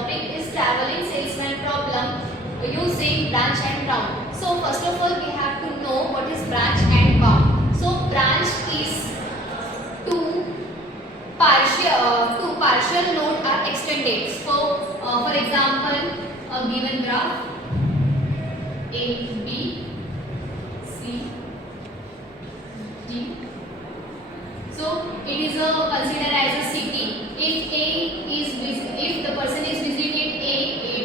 topic is traveling salesman problem using branch and bound. So first of all we have to know what is branch and bound. So branch is two partial node are extended. So for example a given graph A, B, C, D. So it is considered as a city. If the person is visited A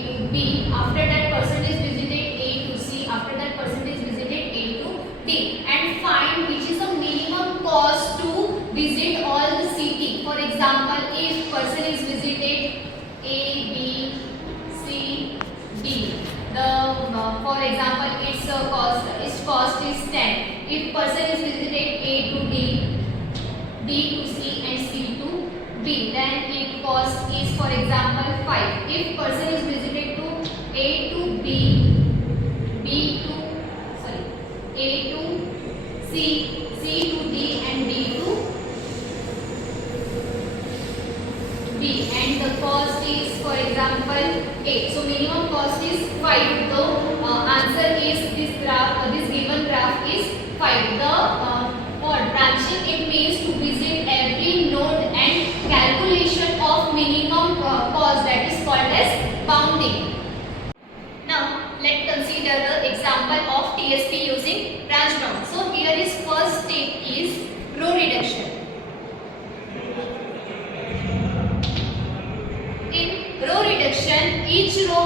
to B, after that person is visited A to C, after that person is visited A to D, and find which is the minimum cost to visit all the city. For example, if person is visited A, B, C, D, for example its cost is 10. If person is visited A to D, D to C and C to B, then its cost is for example 5. If person is visited to A to B, A to C, C to D and D to B, and the cost is for example 8. So minimum cost is 5. The answer is this graph. This given graph is 5. For branching, it means to visit every node and calculation of minimum cost, that is called as bounding. Now let's consider the example of TSP using branch bound. So here is first step is row reduction. In row reduction, each row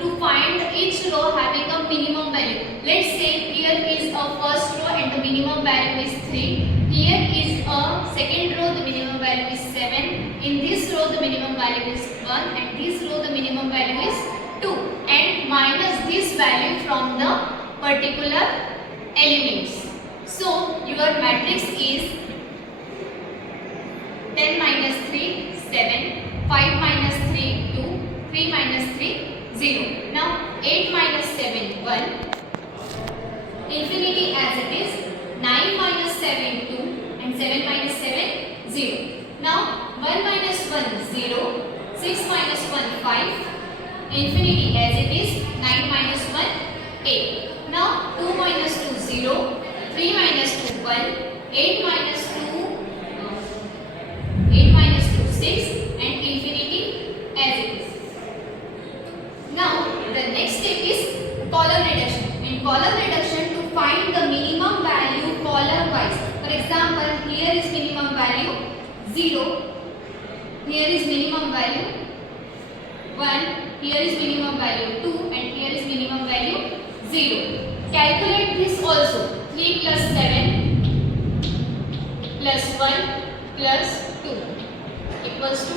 to find each row having a minimum value. Let's say here is a first row and the minimum value is 3. Here is a second row, the minimum value is 7. In this row the minimum value is 1, and this row the minimum value is 2, and minus this value from the particular elements. So your matrix is 10 minus 3 7, 5 minus 3 2, 3 minus 3 0. Now 8 minus 7 1, infinity as it is. 9 minus 7 2, and 7 minus 7 0. Now 1 minus 1 0, 6 minus 1 5, infinity as it is. 9 minus 1 8. Now 2 minus 2 0, 3 minus 2 1, 8 minus 2 6, and infinity as it is. Now the next step is column reduction. In column reduction, to find the minimum value column wise. For example, here is minimum value 0, here is minimum value 1, here is minimum value 2, and here is minimum value 0. Calculate this also. 3 plus 7 plus 1 plus 2 equals to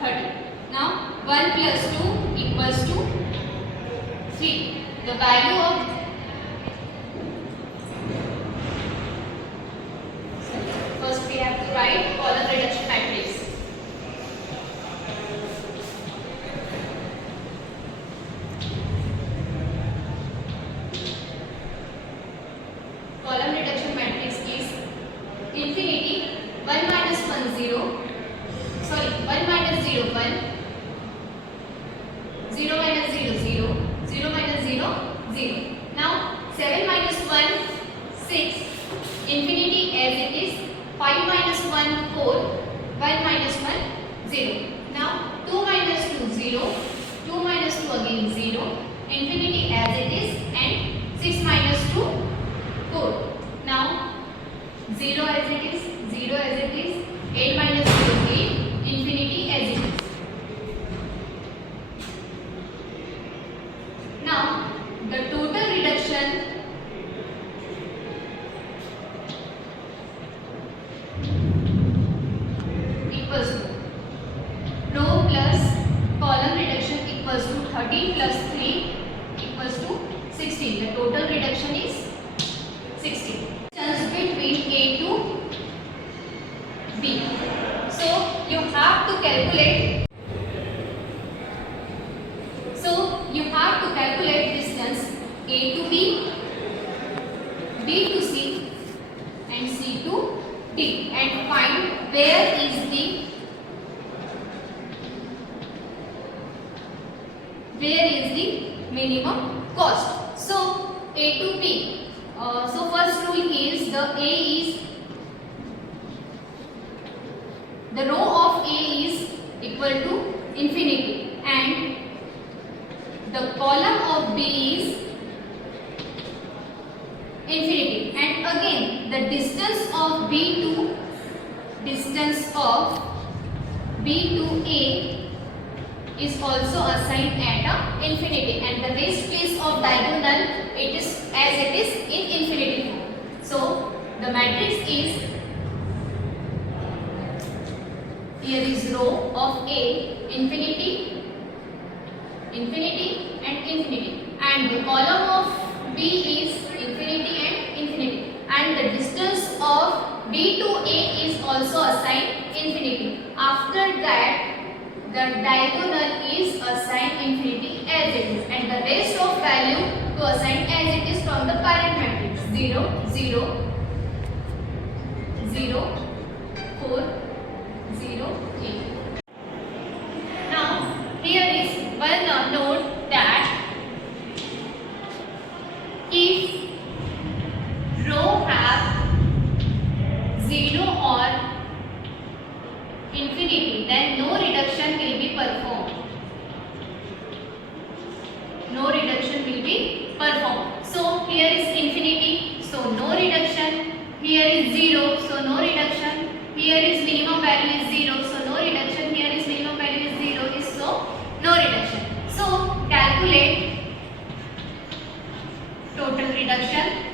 30. Now 1 plus 2 equals to 3. The value of first we have to write column reduction matrix. Column reduction matrix is infinity 1 minus 1 0, sorry 1 minus 0 1, 0 minus 0 0, 0 minus 0 0. Now 7 minus 1 6, infinity as it is. 5 minus 1 4, 1 minus 1 0. Now 2 minus 2 0, 2 minus 2 again 0, infinity as it is, and 6 minus 2 4. Now 0 as it is, 0 as it is, 8 minus 0 8, infinity as it is. Now the total reduction equals to row plus column reduction equals to 13 plus 3 equals to 16. The total reduction is 16. Distance between A to B. So you have to calculate. Distance A to B, B to C, and C to D, and find where is the where is the minimum cost. So A to B. So first rule is the row of A is equal to infinity and the column of B is infinity, and again the distance of B to A is also assigned at infinity, and the rest place of diagonal it is as it is in infinity form. So the matrix is, here is row of A infinity, infinity and infinity, and the column of B is infinity and infinity, and the distance of B to A is also assigned infinity. After that the diagonal is assigned infinity as it is, and the rest of value to assign as it is from the parent matrix 0, 0, 0, 4, 0, 8. Now here is one note that if row have 0 or infinity, then no reduction will be performed. No reduction will be performed. So here is infinity, so no reduction. Here is 0, so no reduction. Here is minimum value is 0, so no reduction. Here is minimum value is 0, so no reduction. So calculate total reduction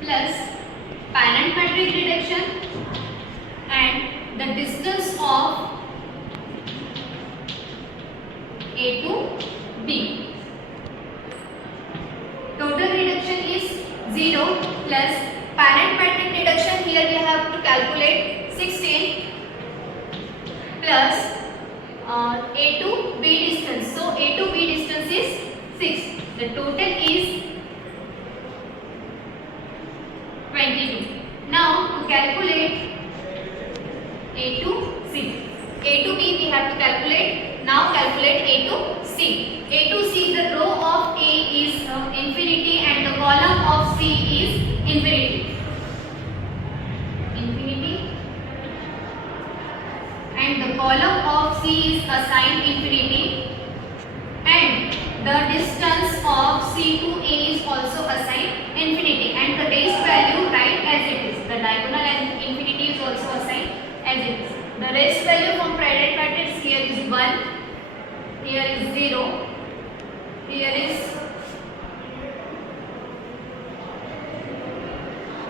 plus parent matrix reduction and the distance of A to B. Total reduction is 0 plus parent matrix reduction. Here we have to calculate 16 plus A to B distance. So A to B distance is 6. The total is 22. Now to calculate A to C. A to B we have to calculate. Now calculate A to C. A to C, the row of A is infinity and the column of C is infinity. Infinity. And the column of C is assigned infinity. And the distance of C to A is also assigned infinity. And the base value write as it is. The diagonal and infinity is also assigned as it is. The rest value from parent matrix, here is 1, here is 0, here is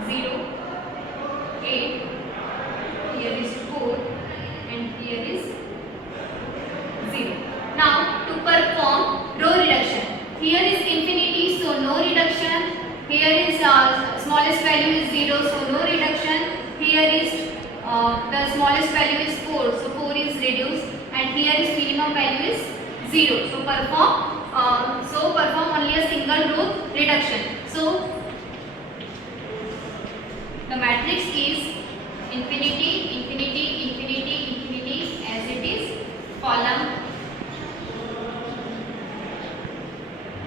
0, 8, here is 4 and here is 0. Now to perform row reduction, here is infinity, so no reduction. Here is smallest value is 0, so no reduction. Here is the smallest value is 4, so 4 is reduced, and here is minimum value is 0. So perform only a single row reduction. So the matrix is infinity, infinity, infinity, infinity as it is, column,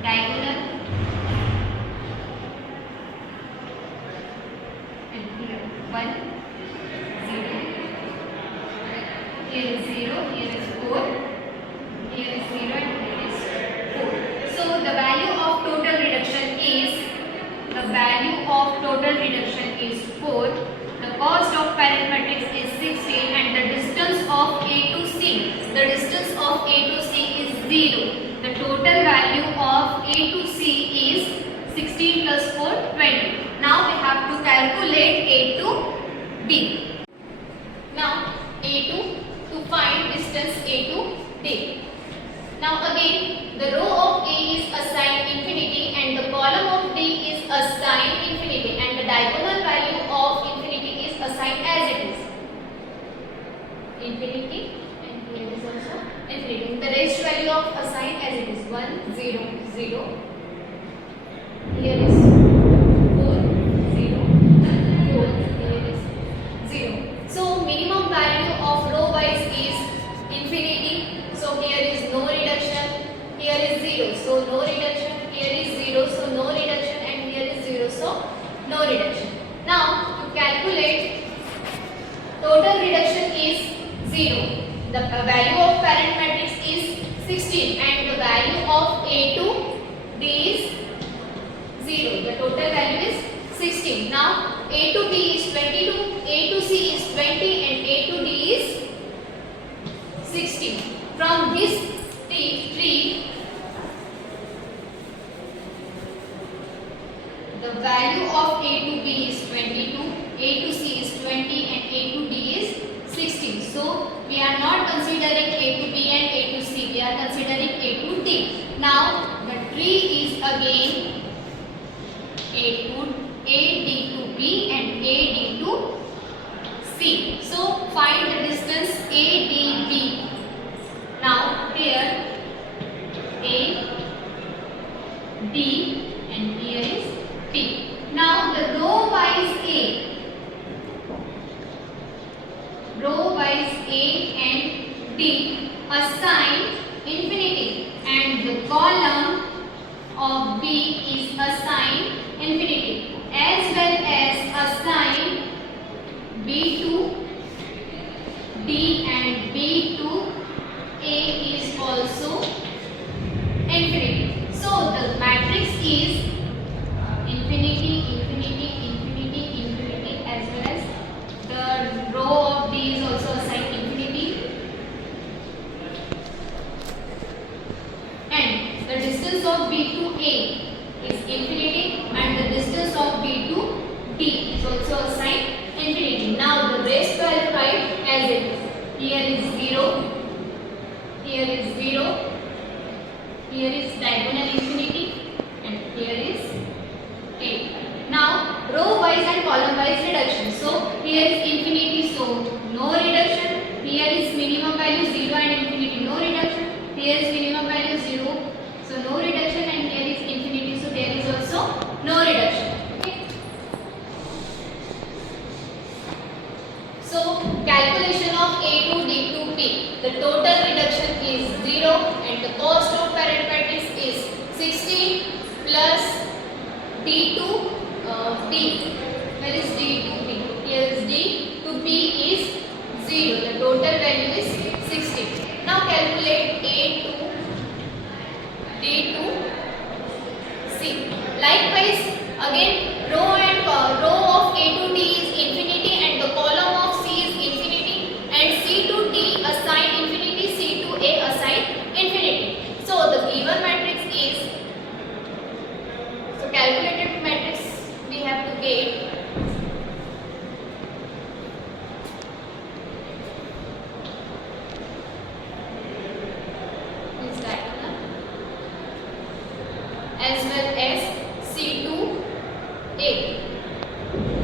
diagonal, and here 1, 0, here is 0, here is 4, here is 0 and here is 4. So the value of total reduction is, 4. The cost of parent matrix is 16 and the distance of A to C, is 0. The total value of A to C is 16 plus 4, 20. Now we have to calculate A to B. Now to find distance A to D. Now again the row of A is assigned infinity and the column of D is assigned infinity, and the diagonal value of infinity is assigned as it is. Infinity, and here is also infinity. The rest value of assigned as it is 1, 0, 0. Here is 4, 0, 4. Here is 0. So minimum value of row wise is infinity. So here is no reduction. 0. The value of parent matrix is 16 and the value of A to D is 0. The total value is 16. Now A to B is 22, A to C is 20 and A to D is 16. From this tree, the value of A to B is 22, A to C is 20 and A to D is 16. So we are not considering A to B and A to C. We are considering A to D. Now the tree is again A D to B and A D to C. So find the distance ADB. Now here A, D and here is B. Now the row wise A and D assign infinity and the column of B is assigned infinity, as well as assign B to D and B to A is also infinity. So the matrix is infinity, infinity, infinity, infinity, as well as the row of D is also assigned infinity. And the distance of B to A is infinity and the distance of B to D is also assigned infinity. Now the rest value write as it is. Here is 0, here is 0, here is diagonal infinity and here is 8. Now row wise and column wise reduction. So here is infinity, so no reduction. Here is minimum value 0 and infinity, no reduction. Here is minimum value 0, so no reduction, and here is infinity, so there is also no reduction. Okay. So calculation of A to D to P. The total reduction is 0 and the cost of parent matrix is 16 plus D to D. Where is D to B? Here is D to B is 0. The total value is 16. Now calculate A to D to C. Likewise, again row of A to D is infinity and the column of C is infinity, and C to D assign infinity, C to A assign infinity. So the given matrix is, so calculated matrix we have to get is diagonal as well as C to A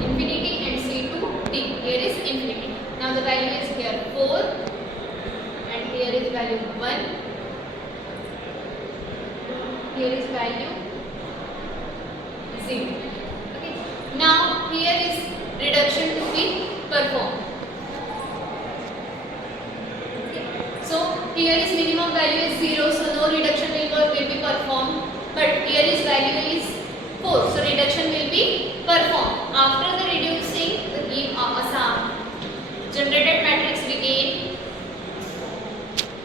infinity and C to D. Here is infinity. Now the value is here 4 and here is value 1. Here is value 0. Okay. Now here is reduction to be performed. Okay. So here is minimum value is 0, so no reduction will be performed. But here is value is 4, so reduction will be performed. After the reducing, the generated matrix we gain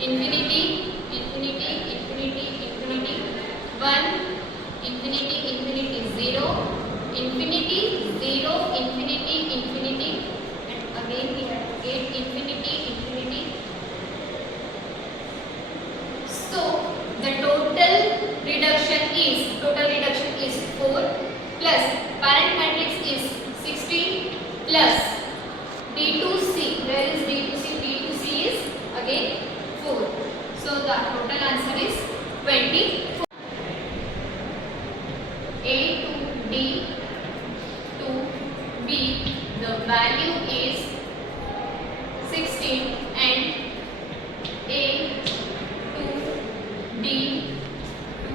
infinity, infinity, infinity, infinity, 1, infinity, infinity, 0, infinity, 0, infinity, infinity, and again we have to get infinity, infinity. So the total reduction is 4 plus parent matrix is 16 plus D to C. Where is D to C? D to C is again 4. So the total answer is 24. A to D to B, the value is 16 and A to D to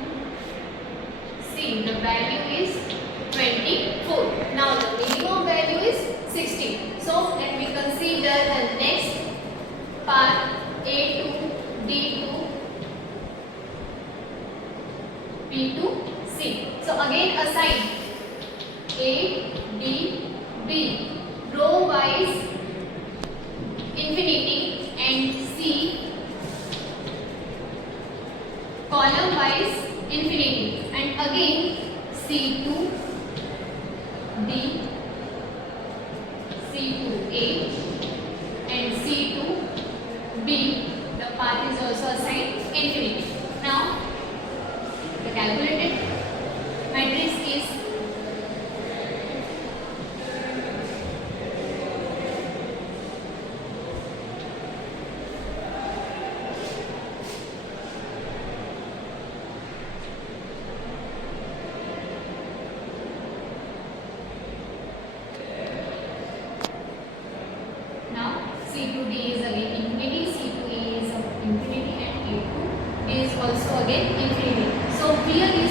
C, the value is 24. Now the minimum value is 16. So let me consider the next part, A to D to B to C. So again assign A, D, B, row wise infinity column wise infinity, and again C to B, C to A, and C to B. The path is also assigned infinity. Now the calculated matrix is C to D is again infinity, C to A is infinity, and A to D is also again infinity. So here you